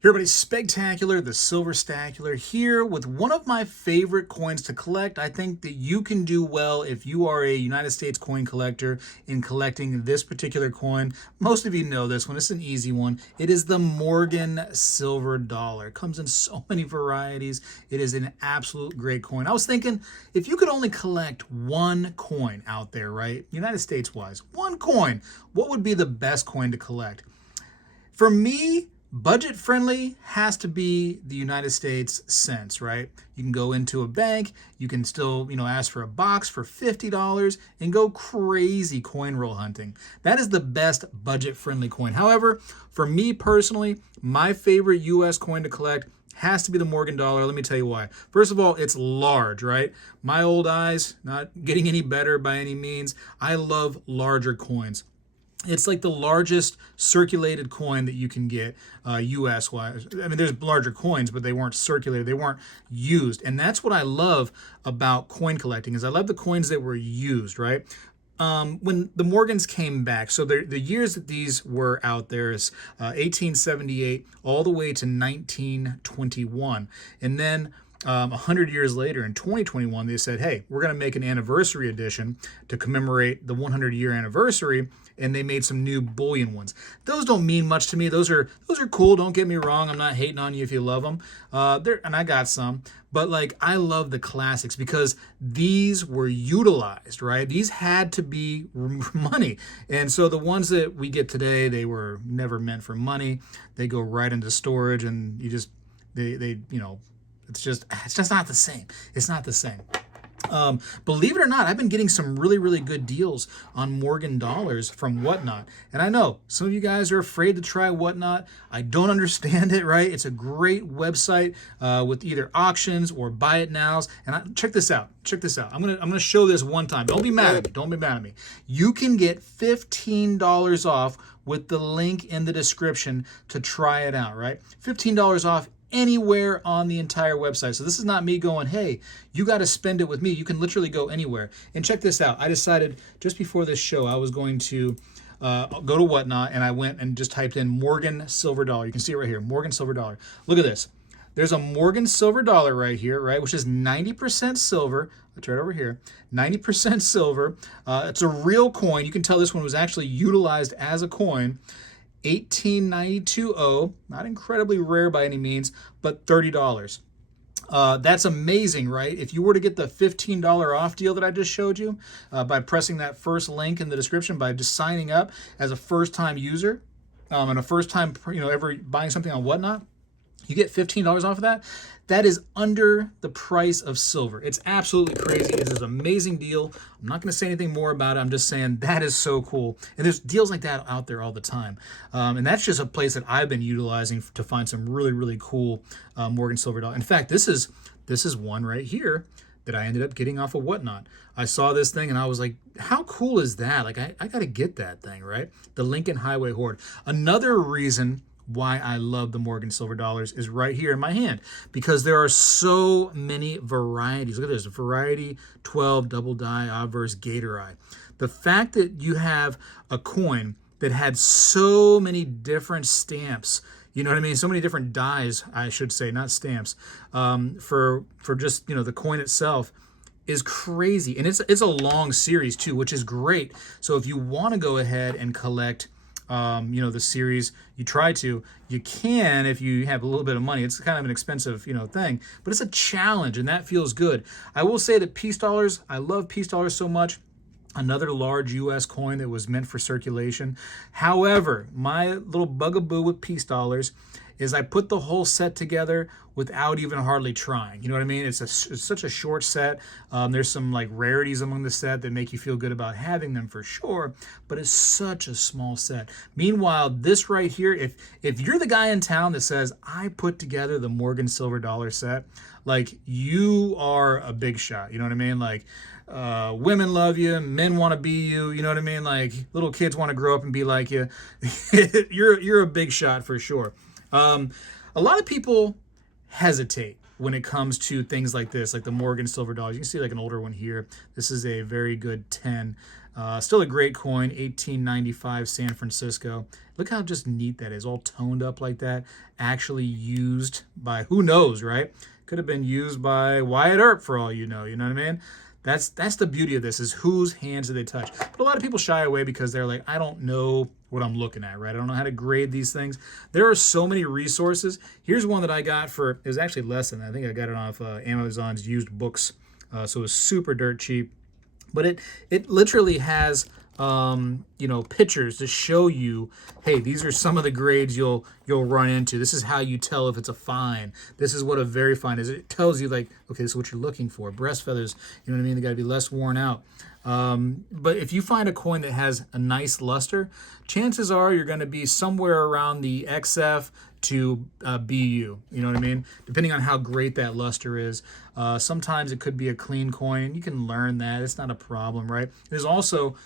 Hey everybody, Spegtacular, the Silver Stacular, here with one of my favorite coins to collect. I think that you can do well if you are a United States coin collector in collecting this particular coin. Most of you know this one. It's an easy one. It is the Morgan Silver Dollar. It comes in so many varieties. It is an absolute great coin. I was thinking, if you could only collect one coin out there, right, United States-wise, one coin, what would be the best coin to collect? For me, budget friendly has to be the United States cents, right? You can go into a bank, you can still, ask for a box for $50 and go crazy coin roll hunting. That is the best budget friendly coin. However, for me personally, my favorite US coin to collect has to be the Morgan dollar. Let me tell you why. First of all, it's large, right? My old eyes, not getting any better by any means. I love larger coins. It's like the largest circulated coin that you can get US wise. I mean, there's larger coins, but they weren't circulated. They weren't used. And that's what I love about coin collecting is I love the coins that were used, right? When the Morgans came back, so the years that these were out there is 1878 all the way to 1921. And then 100 years later, in 2021, they said, hey, we're going to make an anniversary edition to commemorate the 100-year anniversary, and they made some new bullion ones. Those don't mean much to me. Those are cool. Don't get me wrong. I'm not hating on you if you love them. And I got some. But like I love the classics because these were utilized, right? These had to be money. And so the ones that we get today, they were never meant for money. They go right into storage and you just, it's just not the same. It's not the same. Believe it or not, I've been getting some really, really good deals on Morgan dollars from Whatnot. And I know some of you guys are afraid to try Whatnot. I don't understand it, right? It's a great website with either auctions or buy it nows. And check this out. Check this out. I'm gonna show this one time. Don't be mad at me. Don't be mad at me. You can get $15 off with the link in the description to try it out, right? $15 off anywhere on the entire website. So this is not me going, hey, you got to spend it with me. You can literally go anywhere. And check this out. I decided just before this show, I was going to go to Whatnot, and I went and just typed in Morgan Silver Dollar. You can see it right here, Morgan Silver Dollar. Look at this. There's a Morgan Silver Dollar right here, right, which is 90% silver. It's right over here, 90% silver. It's a real coin. You can tell this one was actually utilized as a coin. 1892.0, not incredibly rare by any means, but $30. That's amazing, right? If you were to get the $15 off deal that I just showed you by pressing that first link in the description, by just signing up as a first-time user and a first-time, ever buying something on Whatnot, you get $15 off of that. That is under the price of silver. It's absolutely crazy. It is an amazing deal. I'm not going to say anything more about it. I'm just saying that is so cool. And there's deals like that out there all the time. And that's just a place that I've been utilizing to find some really, really cool Morgan Silver Dollar. In fact, this is one right here that I ended up getting off of Whatnot. I saw this thing and I was like, how cool is that? Like, I got to get that thing, right? The Lincoln Highway Horde. Another reason why I love the Morgan Silver Dollars is right here in my hand because there are so many varieties. Look at this, variety 12, double die, obverse, gator eye. The fact that you have a coin that had so many different stamps, you know what I mean? So many different dies, I should say, not stamps, for just, the coin itself is crazy. And it's a long series too, which is great. So if you want to go ahead and collect the series, you can if you have a little bit of money. It's kind of an expensive, thing, but it's a challenge and that feels good. I will say that peace dollars, I love peace dollars so much. Another large US coin that was meant for circulation. However, my little bugaboo with peace dollars is I put the whole set together without even hardly trying. You know what I mean? It's such a short set. There's some like rarities among the set that make you feel good about having them for sure, but it's such a small set. Meanwhile, this right here, if you're the guy in town that says, I put together the Morgan Silver Dollar set, like you are a big shot. You know what I mean? Like, women love you, men want to be you, you know what I mean? Like little kids want to grow up and be like you. You're a big shot for sure. A lot of people hesitate when it comes to things like this, like the Morgan silver dollars. You can see like an older one here. This is a very good 10. Still a great coin, 1895 San Francisco. Look how just neat that is, all toned up like that. Actually used by, who knows, right? Could have been used by Wyatt Earp for all you know what I mean? That's the beauty of this, is whose hands do they touch. But a lot of people shy away because they're like, I don't know what I'm looking at, right? I don't know how to grade these things. There are so many resources. Here's one that I got for, it was actually less than that. I think I got it off Amazon's used books. So it was super dirt cheap. But it literally has pictures to show you, hey, these are some of the grades you'll run into. This is how you tell if it's a fine. This is what a very fine is. It tells you, like, okay, this is what you're looking for. Breast feathers, you know what I mean? They got to be less worn out. But if you find a coin that has a nice luster, chances are you're going to be somewhere around the XF to BU, you know what I mean? Depending on how great that luster is. Sometimes it could be a clean coin, and you can learn that. It's not a problem, right? There's also,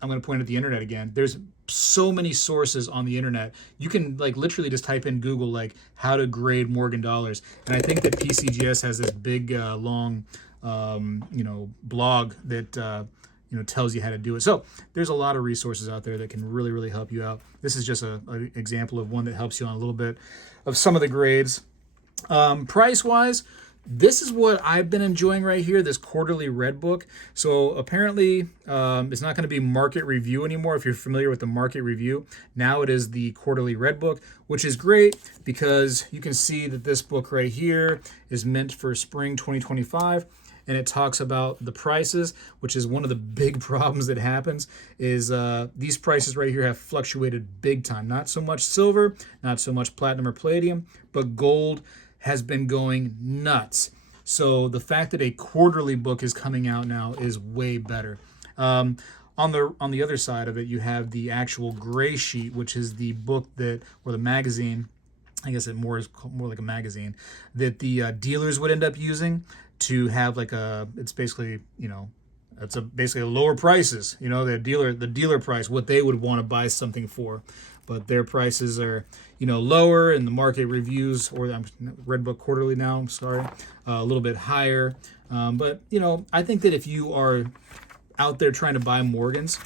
I'm going to point at the internet again. There's so many sources on the internet. You can like literally just type in Google like how to grade Morgan dollars, and I think that PCGS has this big long blog that tells you how to do it. So there's a lot of resources out there that can really help you out. This is just an example of one that helps you on a little bit of some of the grades. Price wise, this is what I've been enjoying right here, this quarterly red book. So apparently it's not going to be market review anymore. If you're familiar with the market review, now it is the quarterly red book, which is great because you can see that this book right here is meant for spring 2025. And it talks about the prices, which is one of the big problems that happens, is these prices right here have fluctuated big time. Not so much silver, not so much platinum or palladium, but gold has been going nuts. So the fact that a quarterly book is coming out now is way better. On the other side of it, you have the actual gray sheet, which is the book that, or the magazine, I guess it more like a magazine, that the dealers would end up using to have like it's basically, it's basically lower prices, the dealer price, what they would want to buy something for. But their prices are, lower, and the market reviews, or Red Book Quarterly now, I'm sorry, a little bit higher. But, I think that if you are out there trying to buy Morgans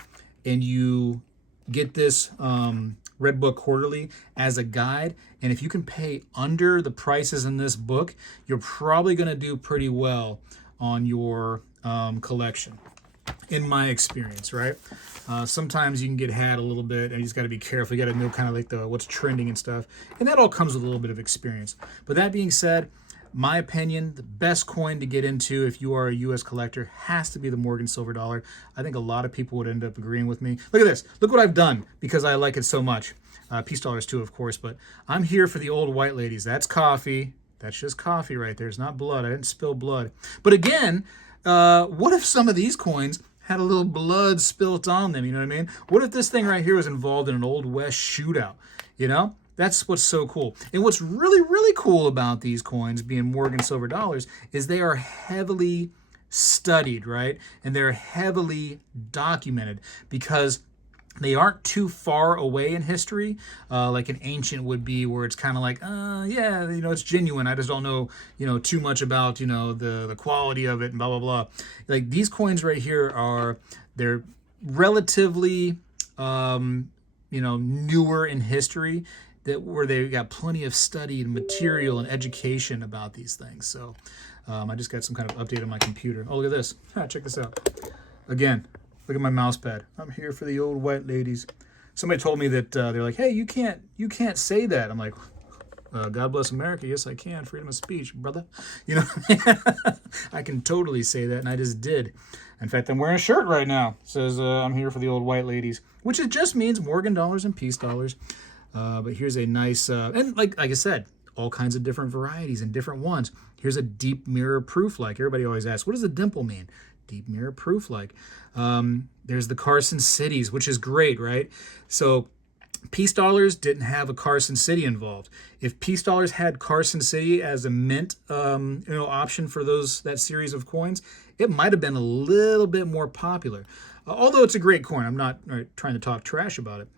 and you get this Red Book Quarterly as a guide, and if you can pay under the prices in this book, you're probably going to do pretty well on your collection, in my experience, right? Sometimes you can get had a little bit, and you just got to be careful. You got to know kind of like what's trending and stuff, and that all comes with a little bit of experience. But that being said, my opinion, the best coin to get into if you are a U.S. collector has to be the Morgan silver dollar. I think a lot of people would end up agreeing with me. Look at this. Look what I've done because I like it so much. Peace dollars too, of course, but I'm here for the old white ladies. That's coffee. That's just coffee right there. It's not blood. I didn't spill blood. But again, what if some of these coins had a little blood spilt on them? You know what I mean? What if this thing right here was involved in an Old West shootout? That's what's so cool. And what's really cool about these coins being Morgan silver dollars is they are heavily studied, right? And they're heavily documented because they aren't too far away in history, like an ancient would be, where it's kind of like, it's genuine. I just don't know, too much about, the quality of it and blah, blah, blah. Like these coins right here they're relatively, newer in history, where they got plenty of study and material and education about these things. So I just got some kind of update on my computer. Oh, look at this. Check this out. Again, look at my mouse pad. I'm here for the old white ladies. Somebody told me that they're like, hey, you can't say that. I'm like, God bless America. Yes, I can. Freedom of speech, brother. I can totally say that, and I just did. In fact, I'm wearing a shirt right now. It says, I'm here for the old white ladies, which it just means Morgan dollars and peace dollars. But here's a nice, and like I said, all kinds of different varieties and different ones. Here's a deep mirror proof like. Everybody always asks, what does the dimple mean? Deep mirror proof like. There's the Carson Cities, which is great, right? So peace dollars didn't have a Carson City involved. If peace dollars had Carson City as a mint option for that series of coins, it might have been a little bit more popular. Although it's a great coin. I'm not trying to talk trash about it.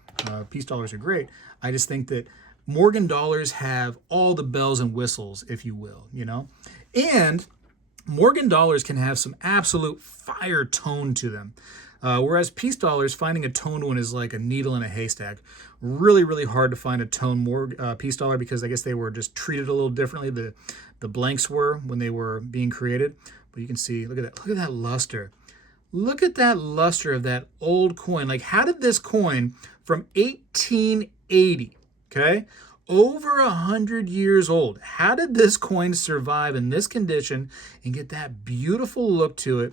Peace dollars are great. I just think that Morgan dollars have all the bells and whistles, if you will, you know? And Morgan dollars can have some absolute fire tone to them. Whereas peace dollars, finding a toned one is like a needle in a haystack. Really, really hard to find a toned peace dollar because I guess they were just treated a little differently. The blanks were when they were being created. But you can see, look at that. Look at that luster. Look at that luster of that old coin. Like, how did this coin from 1880, okay, over 100 years old, how did this coin survive in this condition and get that beautiful look to it?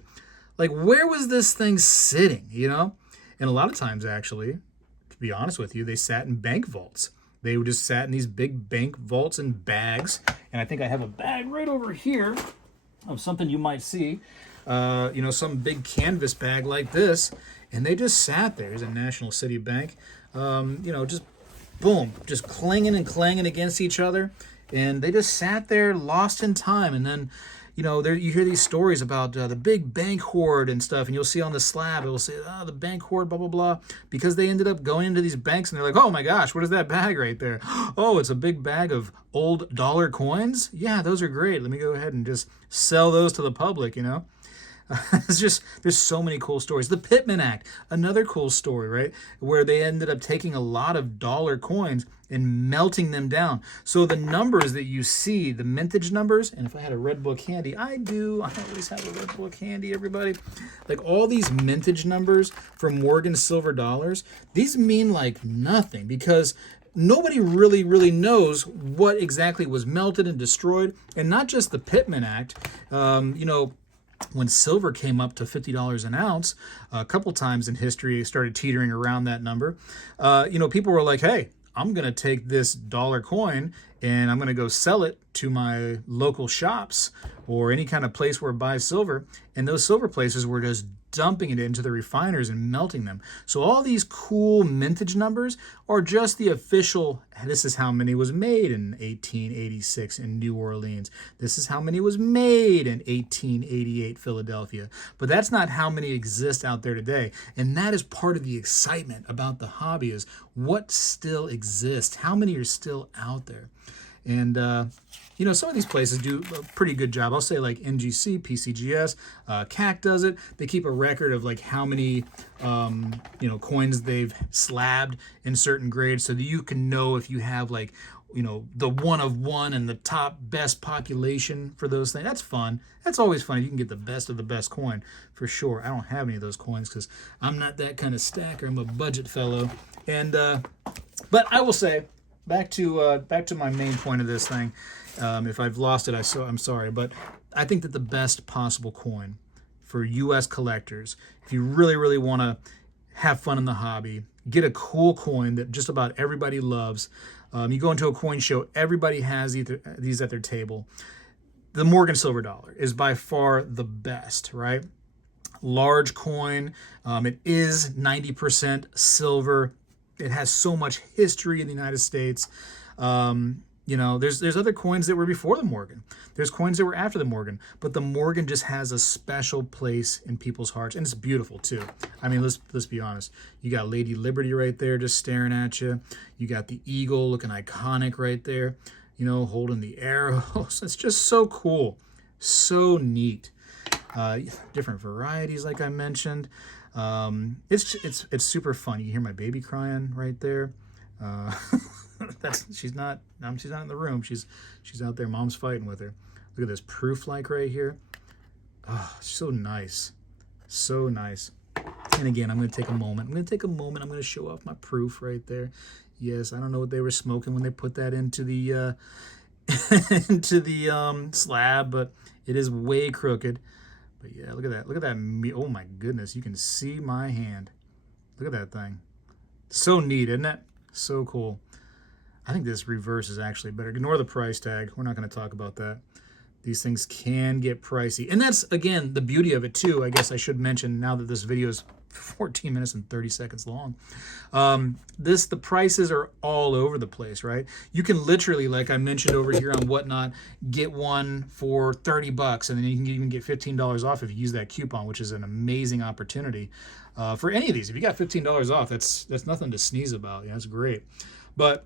Like, where was this thing sitting, you know? And a lot of times, actually, to be honest with you, they sat in bank vaults. They would just sat in these big bank vaults and bags. And I think I have a bag right over here of something you might see. You know, some big canvas bag like this. And they just sat there. Here's a National City Bank. You know, just boom, just clanging and clanging against each other. And they just sat there lost in time. And then, you know, there you hear these stories about the big Bank Horde and stuff, and you'll see on the slab, it will say, the Bank Horde, blah, blah, blah, because they ended up going into these banks, and they're like, oh my gosh, what is that bag right there? Oh, it's a big bag of old dollar coins? Yeah, those are great. Let me go ahead and just sell those to the public, you know? It's just, there's so many cool stories. The Pittman Act, another cool story, right? Where they ended up taking a lot of dollar coins and melting them down. So the numbers that you see, the mintage numbers, and if I had a red book handy, I do. I always have a red book handy, everybody. Like all these mintage numbers for Morgan silver dollars, these mean like nothing because nobody really knows what exactly was melted and destroyed. And not just the Pittman Act, you know, when silver came up to $50 an ounce, a couple times in history, it started teetering around that number. You know, people were like, hey, I'm going to take this dollar coin and I'm going to go sell it to my local shops or any kind of place where it buys silver. And those silver places were just dumping it into the refiners and melting them. So all these cool mintage numbers are just the official, this is how many was made in 1886 in New Orleans. This is how many was made in 1888 Philadelphia. But that's not how many exist out there today. And that is part of the excitement about the hobby is what still exists. How many are still out there? And, you know, some of these places do a pretty good job. I'll say like NGC, PCGS, CAC does it. They keep a record of like how many, you know, coins they've slabbed in certain grades so that you can know if you have like, you know, the one of one and the top best population for those things. That's fun. That's always fun. You can get the best of the best coin for sure. I don't have any of those coins because I'm not that kind of stacker. I'm a budget fellow. And, but I will say, back to my main point of this thing. If I've lost it, I'm sorry, but I think that the best possible coin for U.S. collectors, if you really want to have fun in the hobby, get a cool coin that just about everybody loves. You go into a coin show, everybody has these at their table. The Morgan silver dollar is by far the best, right? Large coin. It is 90% silver. It has so much history in the United States. You know, there's other coins that were before the Morgan. There's coins that were after the Morgan. But the Morgan just has a special place in people's hearts. And it's beautiful, too. I mean, let's be honest. You got Lady Liberty right there just staring at you. You got the eagle looking iconic right there, you know, holding the arrows. It's just so cool. So neat. Different varieties, like I mentioned. It's super fun. You can hear my baby crying right there. She's not in the room. She's out there. Mom's fighting with her. Look at this proof like right here. Oh, so nice. So nice. And again, I'm going to take a moment. I'm going to show off my proof right there. Yes, I don't know what they were smoking when they put that into the into the slab, but it is way crooked. But yeah, look at that. Look at that. Oh my goodness. You can see my hand. Look at that thing. So neat, isn't it? So cool. I think this reverse is actually better. Ignore the price tag. We're not going to talk about that. These things can get pricey. And that's, again, the beauty of it, too. I guess I should mention now that this video is 14 minutes and 30 seconds long. The prices are all over the place, right? You can literally, like I mentioned over here on Whatnot, get one for 30 bucks, and then you can even get $15 off if you use that coupon, which is an amazing opportunity for any of these. If you got $15 off, that's nothing to sneeze about. Yeah, that's great. But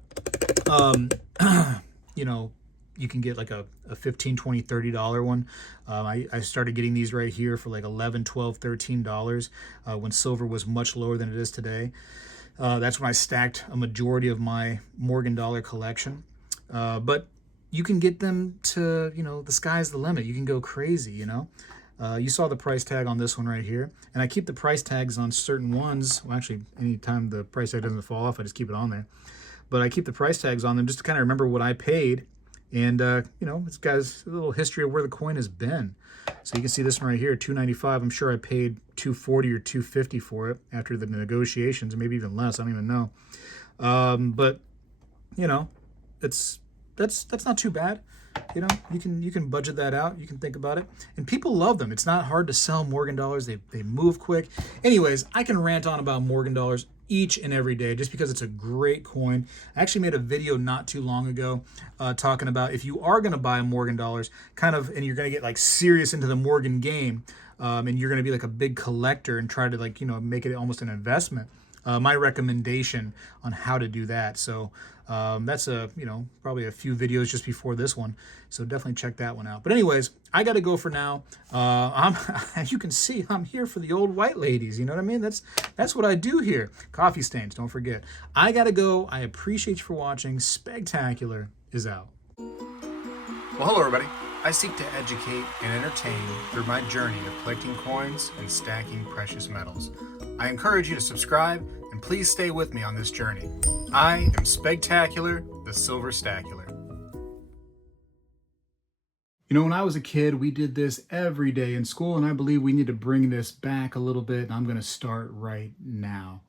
you know, you can get like a $15, $20, $30 one. I started getting these right here for like $11, $12, $13 when silver was much lower than it is today. That's when I stacked a majority of my Morgan dollar collection. But you can get them to, the sky's the limit. You can go crazy, You saw the price tag on this one right here. And I keep the price tags on certain ones. Well, actually, anytime the price tag doesn't fall off, I just keep it on there. But I keep the price tags on them just to kind of remember what I paid. And, it's got a little history of where the coin has been. So you can see this one right here, $2.95. I'm sure I paid $2.40 or $2.50 for it after the negotiations, maybe even less. I don't even know. But that's not too bad. You can budget that out. You can think about it. And people love them. It's not hard to sell Morgan dollars. They move quick. Anyways, I can rant on about Morgan dollars each and every day just because it's a great coin. I actually made a video not too long ago talking about if you are going to buy Morgan dollars, and you're going to get like serious into the Morgan game, and you're going to be like a big collector and try to make it almost an investment. My recommendation on how to do that. So that's probably a few videos just before this one. So definitely check that one out. But anyways, I got to go for now. You can see I'm here for the old white ladies. You know what I mean? That's what I do here. Coffee stains, don't forget. I got to go. I appreciate you for watching. Spegtacular is out. Well, hello everybody. I seek to educate and entertain through my journey of collecting coins and stacking precious metals. I encourage you to subscribe and please stay with me on this journey. I am Spegtacular, the Silver Stacular. When I was a kid, we did this every day in school, and I believe we need to bring this back a little bit, and I'm going to start right now.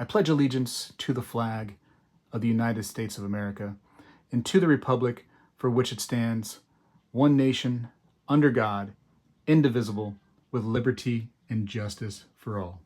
I pledge allegiance to the flag of the United States of America and to the republic for which it stands, one nation, under God, indivisible, with liberty and justice for all.